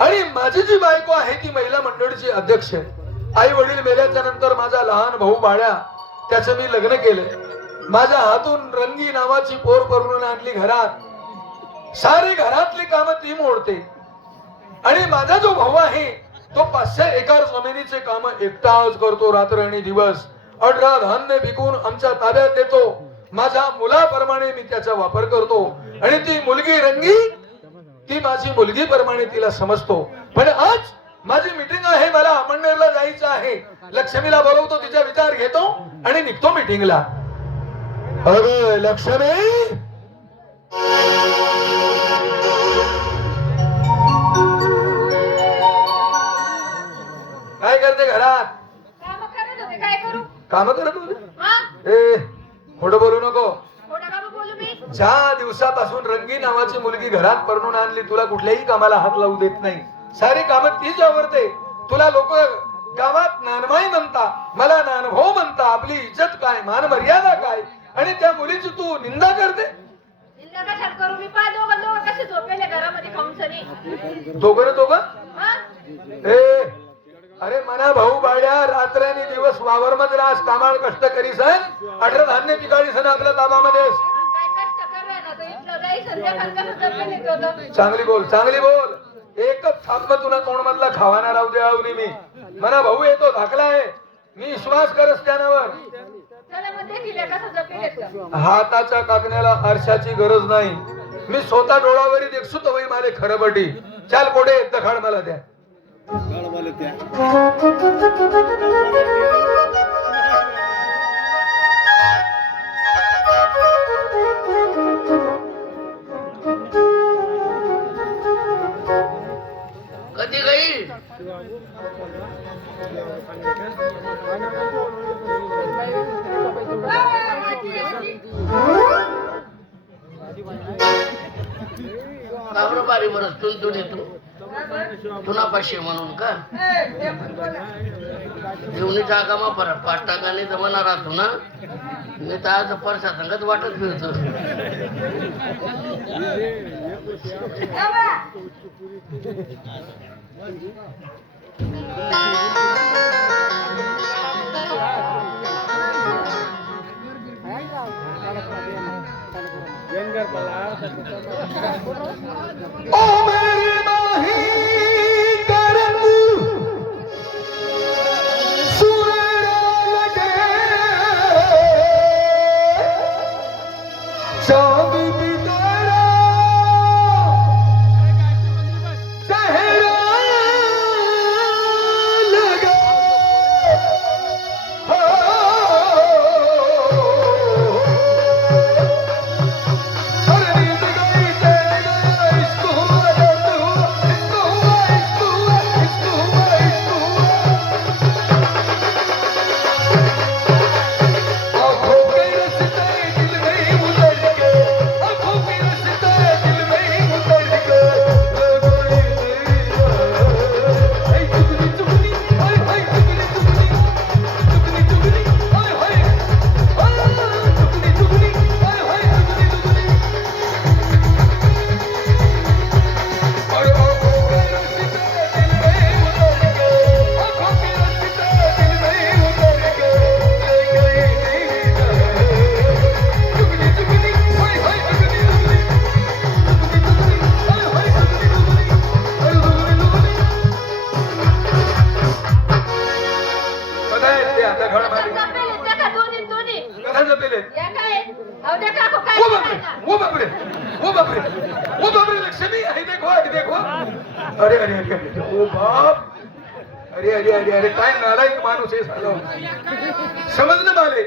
आणि माझी जी बायको आहे ती महिला मंडळीची अध्यक्ष. आई वडील मेल्याच्या नंतर माझा लहान भाऊ बाळ्या त्याचं मी लग्न केलं. माझ्या हातून रंगी नावाची पोर करून आणली घरात. सारी घरातली कामं ती मोडते. आणि माझा जो भाऊ आहे तो 500 एकर जमिनीचे काम एकटाच करतो. रात्र आणि दिवस 18 धान्य विकून आमच्या ताब्यात देतो. माझ्या मुलाप्रमाणे मी त्याचा वापर करतो. आणि ती मुलगी रंगी ती माझी मुलगी प्रमाणे तिला समजतो. पण आज माझी मीटिंग आहे, मला अमळनेरला जायचं आहे. लक्ष्मीला बोलवतो, तिचा विचार घेतो आणि निघतो मीटिंगला. अरे लक्ष्मी, काय करते घरात? काम करत होते. ए खोटं बोलू नको. ज्या दिवसापासून रंगी नावाची मुलगी घरात परणून आणली तुला कुठल्याही कामाला हात लावू देत नाही. सारी कामं तीच आवडते. तुला लोक गावात नानमाई म्हणता, मला नानभाऊ म्हणता. आपली इज्जत काय, मान मर्यादा काय, आणि त्या मुलीची तू निंदा करते. दोघं दोघं ए अरे मना भाऊ बाळ्या रात्र आणि दिवस वावर मध्ये रास कामाळ कष्ट करी सन 18 धान्य पिकाळी सन आपल्या ताबामध्ये. चांगली बोल, चांगली बोल. एकच थांब तुला तोंड मधला खावाना राहू द्या. मी मना भाऊ येतो धाकला आहे, मी विश्वास करस त्यावर. हाताच्या काकण्याला आरशाची गरज नाही. मी स्वतः डोळावरी देखसू तो माले खरं बटी. चाल कोडे दखाड मला द्या. कधी गई बारी बरस तुन येतो तुना पाचशे म्हणून का जेवणी जागा मा परत 5 टाकाने जमाना राहतो ना. मी तर आज परसा संगत वाटत फिरतो. ओ मेरी माही करम सुरेरा लगे चांद भी तेरा चेहरा लगे. अरे अरे अरे ओ बाप. अरे अरे अरे अरे काय नालायक माणूस आहे साला. समजलं माले.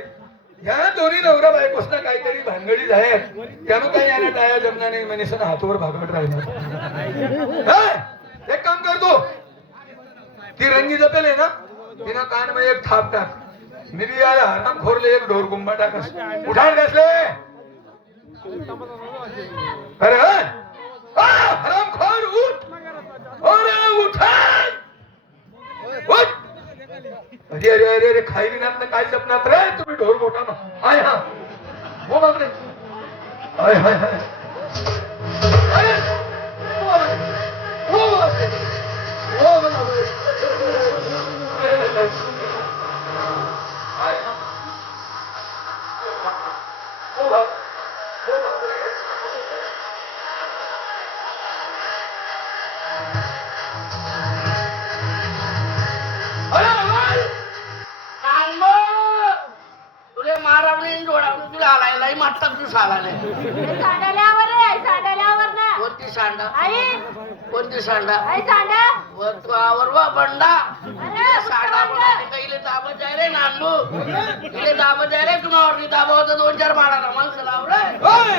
ह्या दोन्ही नवरा बायकोसना काहीतरी भानगडी आहे. त्यामुळे काही याला टाया जमणार नाही. मनीषा हातवर भागवत राहिला. एक काम करतो, ती रंगी जपेल आहे ना तिनं कान मध्ये एक थाप टाक. मी बी याला हराम खोरले एक ढोर गुंबा टाकस. उठाड बसले. अरे हराम खोर उठ. अरे उठा उठ. अरे अरे अरे अरे खायली ना काय जपनात रे तुम्ही ढोर मोठा ना. हाय हा हो बापरे. हाय हाय हाय. अरे हो बापरे. तू सालाले सांडाल्यावर रे आई सांडाल्यावर ना कोणती सांडा आई कोणती सांडा आई सांडा वर तू आवर वा बंडा अरे साडा बनाने का इले दाबत जाय रे नानू इले दाबत जाय रे तुला और दाबा होता 2-4 माळा माणसं लाव रे ओय!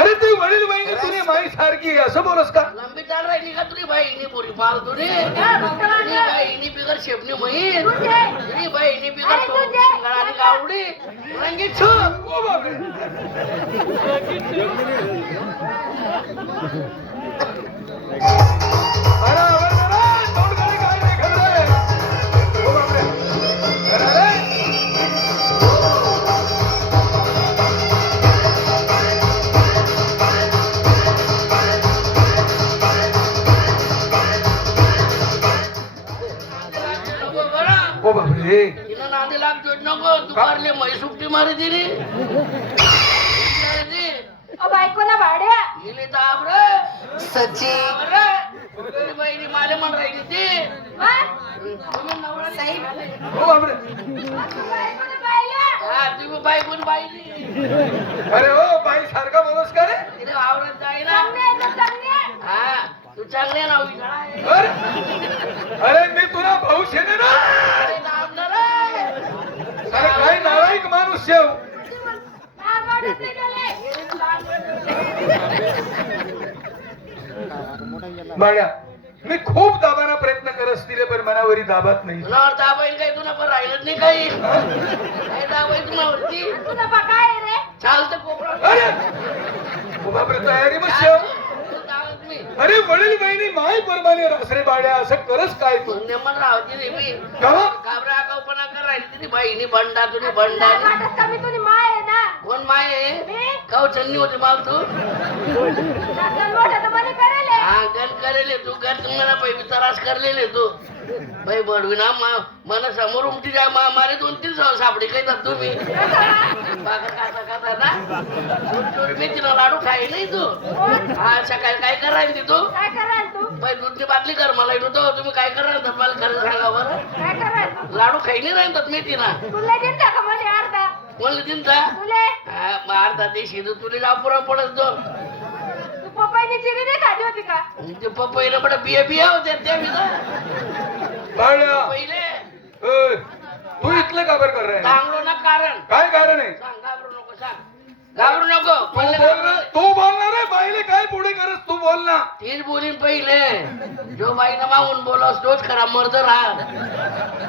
अरे ती वडील बहिणी तुझी माई सारखी आहे, असं बोलस का? लंबी चाल राहिली का तुझी बहिणी पुरी पाल तुझी बहिणी बिगर शेपणी महीन तुझी बहिणी बिगर शिंगळानी गावडी रंगी छुप ओ बापरे! अरे आवडलं रे, तोंडगाडी काय नाही खरं रे. ओ बापरे! अरे रे! ओ बापरे! तिनं नांदी लाग जोड नको दुपारले म्हैस उपटी मारी दिली ओ बायकोला भाड्या गेली दाब रे सची दाब रे तुझी बहिणी माले म्हण राहिली ती वा? तुम्ही नवरा साहेब ओ बापरे! बायकोला पाहिलं? हा तुम्ही बायकून बाईली अरे ओ बाई सारखा बोलस का रे? तिने आवरत जाई ना चांगले आहे ना, चांगले आहे. हा तू चांगले नाव विचाराय अरे अरे मी तुला भाऊ शेने ना. अरे दाब ना रे अरे काय नालायक माणूस शेव. नाव वाढत नाही त्याले. बाळ्या मी खूप दाबाना प्रयत्न करत असतील पण मनावरी दाबात नाही. तुला दाबाईल काही तुला पण राहिलंच नाही काही काय दाबाईल तुला वरती तुझा बा काय आहे रे? चालतं कोपरा अरे ओ बापरे तयारी मग शेव. दाबत मी अरे वडील बहिणी माय परमाने रासरे बाळ्या असं करस काय तू? नेमन राहते रे मी का? काबरा आगाऊपणा कर राहिली तिने बहिणी बंडा तुझी बंडा नाव वाटत का मी तुझी माय आहे ना? कोण माय आहे मी? काव चन्नी होती माल तू नातवंड मोठं तर मला करेल आहे. हा गण करेले तू गण मला पैकी त्रास करलेले तू बाई बडवी ना मला समोर उमटी जाय मारे 2-3 सापडे काही तर तुम्ही बाकर काचा काचा ना चोरी मी तिला लाडू खाई नाही तू हा सकाळी काय करायला ती तू काय कराल तू? बाई दूधची बाटली कर मला इथं तो तुम्ही काय कराल तर मला खरं सांगा बरं काय कराल? लाडू खाई नाही राहतात मी तिला तुला देता का मला अर्धा? कोणलं तिनचा तुले? अर्धा देशी तुला जाऊ पुरा पडत तो तू पपईनी चिरी नाही खाली होती का? ते पहिले बडा बिया बिया होत्या त्या मी बाळ्या पहिले ए, तू इथलं का बरं कर रे? सांगलो ना कारण काय कारण आहे? सांग घाबरू नको सांग घाबरू नको तू पहिले बोल ना, तू बोलणार आहे बाईले काय पुढे करस तू बोल ना. तीच बोलीन पहिले जो बाईनं मागून बोलस तोच खरा मर्द राहा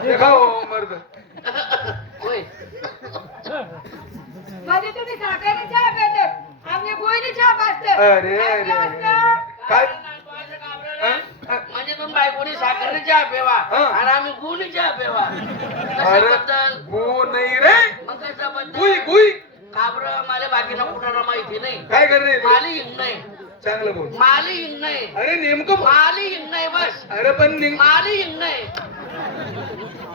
देखा हो मर्द. होय म्हणजे तुम्ही साखरेने चहा पिते, आम्ही गोळीने चहा पाजतो. अरे अरे अरे. काय म्हणजे तुम्ही बायकोनी साखरेने चहा पेवा हा. आणि आम्ही गुणी चहा पेवा अरे कशाबद्दल गु नाही रे मग गुई कशाबद्दल गुई. काबर मला बाकीना कुणाला माहिती नाही काय करणे माली हिंग नाही चांगलं बोल. माली हिंग नाही अरे नेमकं बोल. माली हिंग नाही बस अरे पण माली हिंग नाही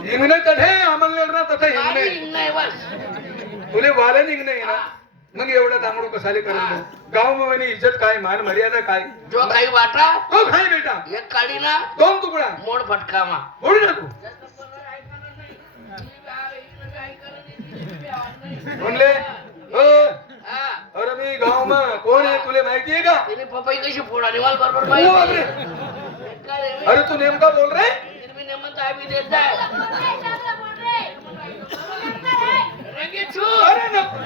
निघणं तठे आम्हाला ना तसं माली हिंगणे हिंग नाही बस तुले वाला निघणे ना मग एवढा तांबडू कसाले करत गाव मध्ये इज्जत काय मान मर्यादा काय जो काही वाटा तो खाई बेटा एक काढी ना 2 तुकडा मोड फटकामा बोल ना तू म्हणले हा. अरे मी गाव मा कोण आहे तुले माहिती आहे का? तिने पपई कशी फोडाली मला बरोबर ओ माहिती बापरे. काय रे? अरे तू नेमका बोल रे. तिने मी नेमत आहे, मी देत आहे. रंगी छू. अरे नको.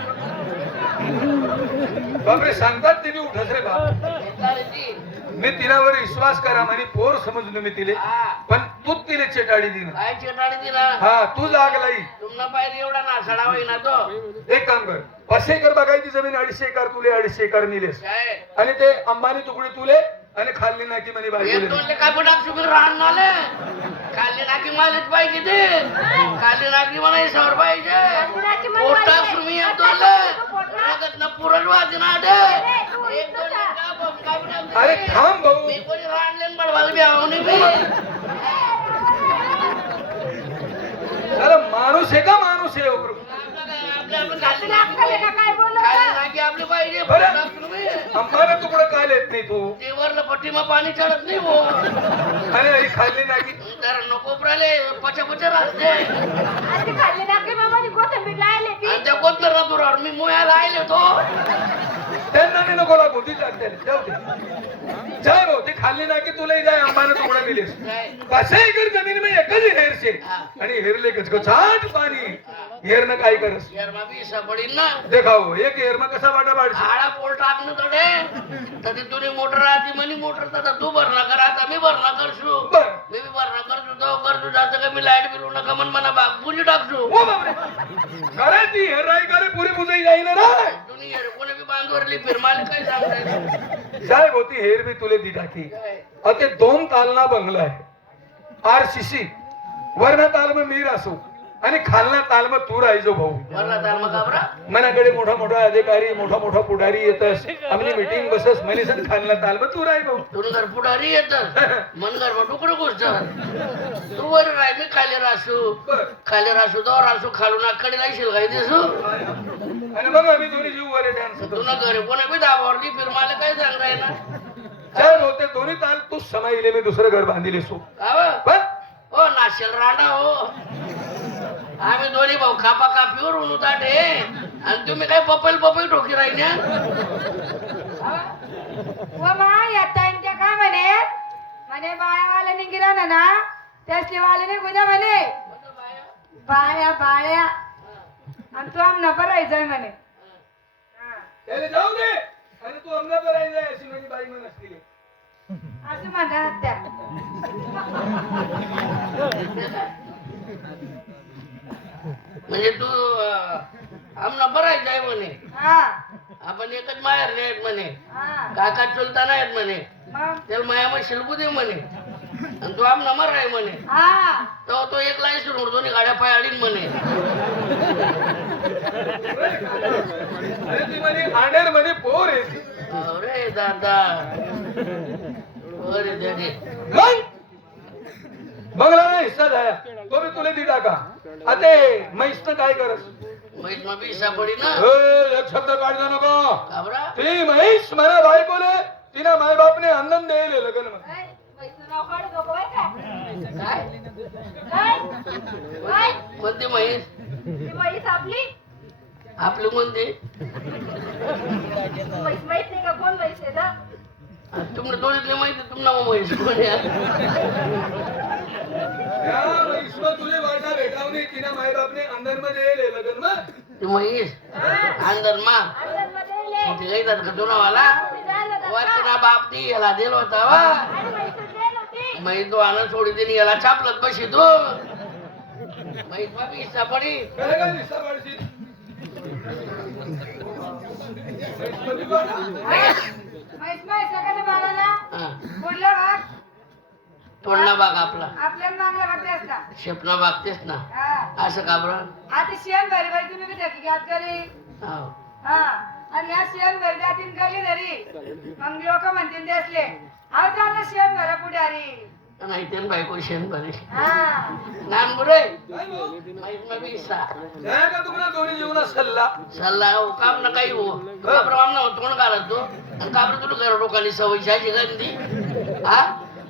बापरे सांगतात तिने उठस रे बाप. काय रे ती? मी तिनावर विश्वास करा म्हणे पोर समजलो मी तिले हा. पण तूच तिले चेटाडी दिन काय चेटाळी दिला हा तू लागलाई. तुमना पाहिजे एवढा नासाडा होईना तो एक काम कर 500 एकर बागायती जमीन 250 एकर तुले 250 एकर मिलेस काय आणि ते अंबानी तुकडी तुले आणि खाल्ली नाकी म्हणे एक बायकोले. दोनले काय पटाक सुबीर राहणार नाले खाली नाकी मालिक पाहिजे किती खाली नाकी मला 100 पाहिजे पोटा सुमी येतो लगत ना पुरण वाजना दे एक दोन काय पटाक अरे थांब भाऊ. मी कोणी राहणले बडवाल बी आवनी मी अरे माणूस आहे का माणूस आहे हो? काय बोलत? आपली पाहिजे बरं. पोटाक सुमी. अंबाना तुकडं काय लेत नाही तू ते वरलं पट्टीमा पाणी चढत नाही हो आणि अरे खाल्ली नाकी तर नको प्रले पचा पचा राहते आधी खाल्ली ना की मामाने कोथिंबीर लायली ती. आणि त्या होत ना तुरावर मी मुळ्याला आले तो त्यांना मी नको लागू ती जाते जाऊ दे जाय भाऊ ती खाल्ली नाही की तुलाही जाय अंबानं तुकडा दिलीस काय 5 एकर जमीन में एकच हेर शे हा. आणि हेरले गचगचाट पाणी हेरनं काय करस यार मा बी पडील ना देखाव एक हेरमा कसा वाटा पाडशी आडा पोल टाकणं तडे तरी तुझी मोटर आधी म्हणे मोटर तर तू भरणा कर आता मी भरणा करशो बर मी बी भरणा करतो तो करतो जास्त का मी लाईट बिल नका म्हण मला बाग बुली टाकतो ओ बापरे करे ती हेराई करे पुरी बुजाई जाई ना रे तुम्ही कोणी बी बांधवरली फिरमाले काय सांगताय साहेब होती हेर भी तुले दी टाकी अते 2 तालना बंगला आहे RCC वरना ताल में मीर असो आणि खालना ताल में तू राहायचो भाऊ वरला तर मग घाबरा मनाकडे मोठा मोठा अधिकारी मोठा मोठा पुढारी येतस आमची मीटिंग बसस मनीसन खालना ताल में तू राहाय भाऊ तुला घर पुढारी येत मन घर मग तुकडं गोष्ट तू वर राय मी खाली रासू बर. खाली रासू तो रासू खालून आकडे राहशील काय दिसू आणि मग आम्ही दोन्ही जीव वर डान्स तुला घर कोणी बी दाबावरली फिरमाले काय सांगताय ना साहेब होते दोन्ही ताल तू समाईले मी दुसरं घर बांधिले सो पण ओ नाशेल राणा हो आम्ही दोन्ही भाऊ कापा कापीवर ऊन उताटे आणि तुम्ही काय पपई ठोकी राहिल्या व मा या टाइम त्या काय म्हणे म्हणे बायावाला निघिरा ना त्यासले वाले नाही गुन्हा म्हणे बाया बाया आणि तू आम नफा राहायचंय म्हणे हा. त्याला जाऊ दे आणि तू अंगणात राहायला अशी माझी बाई म्हण असतील असं म्हणतात त्या म्हणजे तू आमना बरायच आहे म्हणे हा आपण एकच माहेर नाहीत म्हणे हा काका चुलता नाहीत म्हणे मग त्याला मायामध्ये शिलकू दे म्हणे आणि तू आमना मर आहे म्हणे हा तेव्हा तो एक लाईन सोडून दोन्ही गाड्या पाय आडीन म्हणे अरे ती म्हणे आंडेर म्हणे पोर आहे ती. अरे दादा अरे दादे मग बंगला नाही हिस्सा द्या तो मी तुला दिला का आता म्हैसनं काय करस म्हैस मग बी सापडी ना एक शब्द काढला नको घाबरा ती म्हैस मला बायकोले तिना माय बापने आनंद द्यायले लग्न मध्ये काय? पैसे नाव काढू नको बरं का? काय काय? कोणती म्हैस ही म्हैस आपली आपली कोणती म्हैस माहित नाही का कोण म्हैस आहे ना तुम्हाला दोन्हीतली माहिती तुम्हाला म्हैस कोण आहे? या म्हैसनं तुले वाटा भेटावणे तिना माय बापने अंदर मध्ये येले लग्न मग ती म्हैस अंदर मा अंगणमध्ये ले. कुठे येतात का तुनावाला कुठे जायला होता का? वरतना बाप ती याला दिला होता वा आणि म्हैस जायला होती. म्हैस तो आणून सोडी तिने याला छापलत बशी तू म्हैस मग बी सापडी काय काय दिसता पाडशी म्हैसमध्ये वाटा? म्हैस म्हैस आहे का ते बाळाला? हा कुठला भाग? तोडणा बाग आपला आपल्याला मागला वाटते असता शेपना बाग तेच ना हा असं का बरं आता शेण भरी बाई तुम्ही बी देखी घ्यात करी हाव. हा आणि या शेण भरी जातीन करी घरी मग लोक म्हणतील ते असले अहो त्यांना शेण भरा पुढारी नाही ते बायको शेण बरे हा नान बुरे काय भाऊ? म्हैस मग बी सा काय का तुम्हाला दोन्ही जीवनात सल्ला सल्ला हो काम ना काही हो काबर आमना तोंड घालत तो आणि काबर तुला घर लोकांनी सवय शाची गंदी हा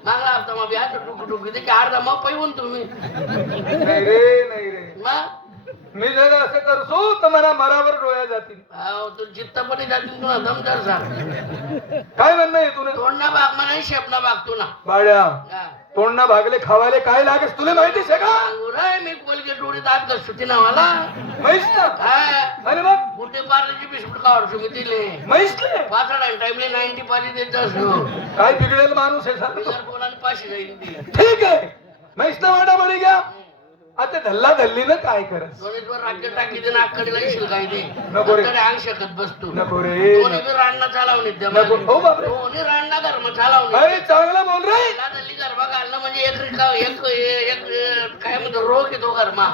मागला हप्ता मग आता टुकू टुकू ते अर्धा मग पैवून तुम्ही नाही रे मग मी जर असं करसो तर मला मरावर डोळ्या जातील अहो, तू चित्तपणी जातील तुला दमदार सांग काय म्हणणं आहे तुला तोंडना बाग म्हणा शेपना बाग तू ना बाळ्या हा. तोंडना भागले खावाले काय लागेस तुला माहितीच आहे का सांगू रे मी कोलगेट डोळी दात घासतो ती नावाला म्हैस ना हा अरे मग कुठे पार्लेची बिस्कुट खावर तुम्ही दिले म्हैसले पाचडा टाइमले 90 पाली देत असतो काय बिघडेल माणूस आहे सांग बिगर बोलाने पाचशे जाईल ती ठीक आहे म्हैसना वाटा बळी घ्या आता धल्ला धल्लीनं काय करस दोन्हीवर राज्य टाकी दे नाकडे लागशील काय ते नको रे. नाकडे अंग शकत बसतो नको रे दोन्ही बी रान्ना चालवणे नको हो बापरे दोन्ही रान्ना घरमा चालवणे अरे चांगलं बोल रे दल्ली गरबा घालणं म्हणजे एक रिका एक काय म्हणतो रोग येतो गरमा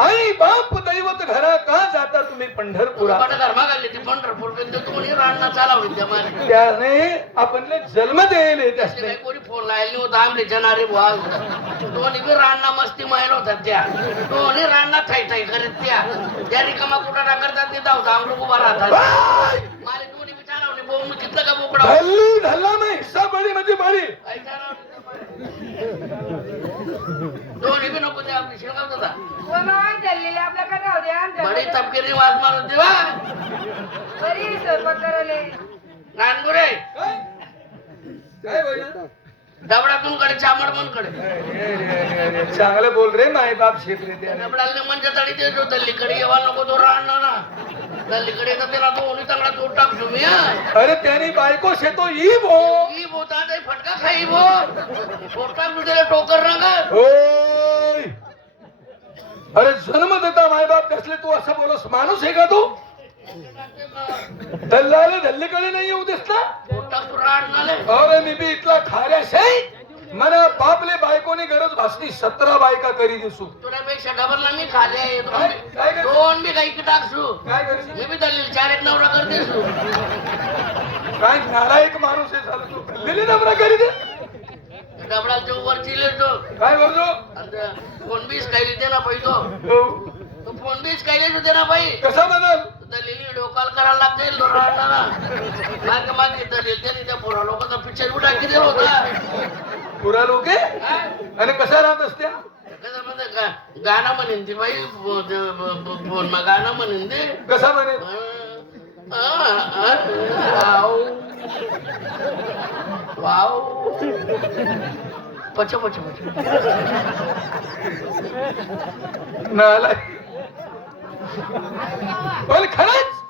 आई बाप दैवत घरा का जाता तुम्ही पंढरपुरा पण गरमा घालली ती पंढरपूर पर्यंत दोन्ही रान्ना चालवणे त्या मारे त्याने आपणले जन्म देले त्याचे त्यासने काही कोणी फोन लायला नव्हता आमले जनारे बुवा दोन्ही बी रान्ना मस्ती मायला होतात त्या दोन्ही रान्ना थाई थाई करत त्या रिकामा कुठं करतात ते धावता आमलं उभा राहतात आय! मला दोन्ही बी चालवणे भाऊ मी कितलं का बोकडा धल्ली धल्ला मी हिस्सा बळी म्हणजे बळी काय चालवणे? दोन्ही बी नको ते आपली शिरगाव दादा व माय चाललेले आपल्या कडे राहू द्या आमच्या बडी कडे. तपकिरी वाज मारून देवा बरी आहे स्वयंपाक करायला नानगुरे काय होईल डबडातून कडे चामडमन कडे चांगलं बोल रे माय बाप शेतले ते डबडाला म्हणजे तडी देतो दल्लीकडे येवा नको तो राहणार ना दल्लीकडे तर त्याला तो उन्ही चांगला तोड टाकतो मी अरे त्याने बायको शेतो ई भो ही बोता ते फटका खाई भो तोड टाकतो त्याला टोकर रंग ओय! अरे जन्म देता माय बाप त्यासले तू असं बोलस माणूस आहे का तू दल्लाले दल्लीकडे नाही येऊ देस ना तोड टाकतो राहणारे अरे मी बी इथला खाऱ्या शे मला बापले बायकोनी गरज भासली 17 बायका करी दिसू तुझ्यापेक्षा डबल ना मी खाले काय करतो? दोन बी काही टाकसू काय करशील? मी बी दल्ली 4 एक नवरा करते सु काय नालायक माणूस आहे झालं तू कल्लेली नम्र करी दे डबडाच्या वर चिले तो काय बोलतो फोन बीस काही दे ना पैतो हो. तो फोन बीस काही दे ना बाई कसा बदल दलिली डोकाल करायला लागते मागे मागे दलील त्याने त्या पोरा लोकांचा पिक्चर उठा किती होता पुरा लोक आणि कसा राहत असत्या गाणं म्हणेन ती बाई फोन मा गाणं म्हणेन ते कसा म्हणे वाव पच पच पच नालायक पण खरंच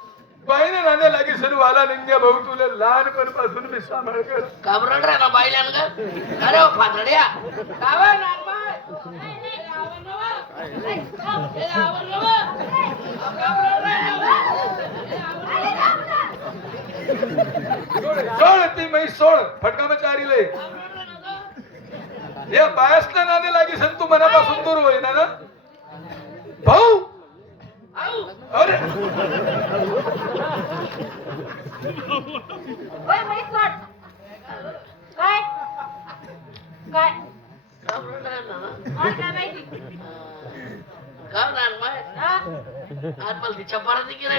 बाईने नाण्या लागे सर वाला निंग्या भाऊ तुला लहानपण पासून मी सांभाळ कर काबरड रे ना बाईला का अरे ओ फातड्या कावर नागबाय सोड ती मै सोड फटका में चारी ले या बायसला नाणे लागे सन तू मनापासून दूर होईना ना भाऊ अरे ओय, म्हैस वाट. काय काय मला काय माहिती का नागबाय हा? आज मला ती चपाती की रे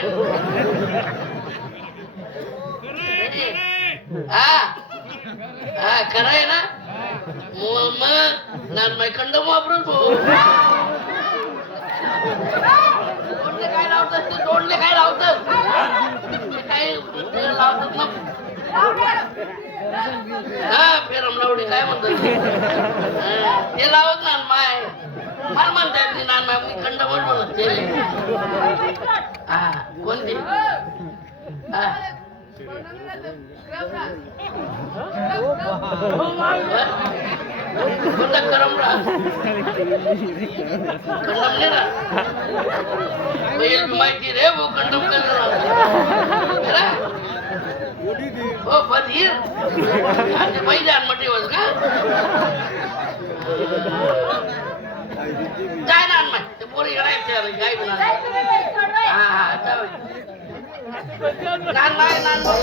हा खरंय ना मग नानबाई कंडम वापरून भाऊ तोंडले काय लावतात ते तोंडले काय लावतात ते काय लावतात ना हा फेरम लावडी काय म्हणतात ते लावत नानमाय मला म्हणतात ते नानमाय मी कंडमच म्हणत ते हा कोणते हा कोणता करमरा कंडम नाही ना माहिती रे वो कंडम करणार हो बधीर आणि बाई जाण मटी वस का काय ना माय ते पोरी गडायचे गाय बना काय तुम्ही म्हैस वाट बाई? हा हा जाऊ नान बाय नान बाय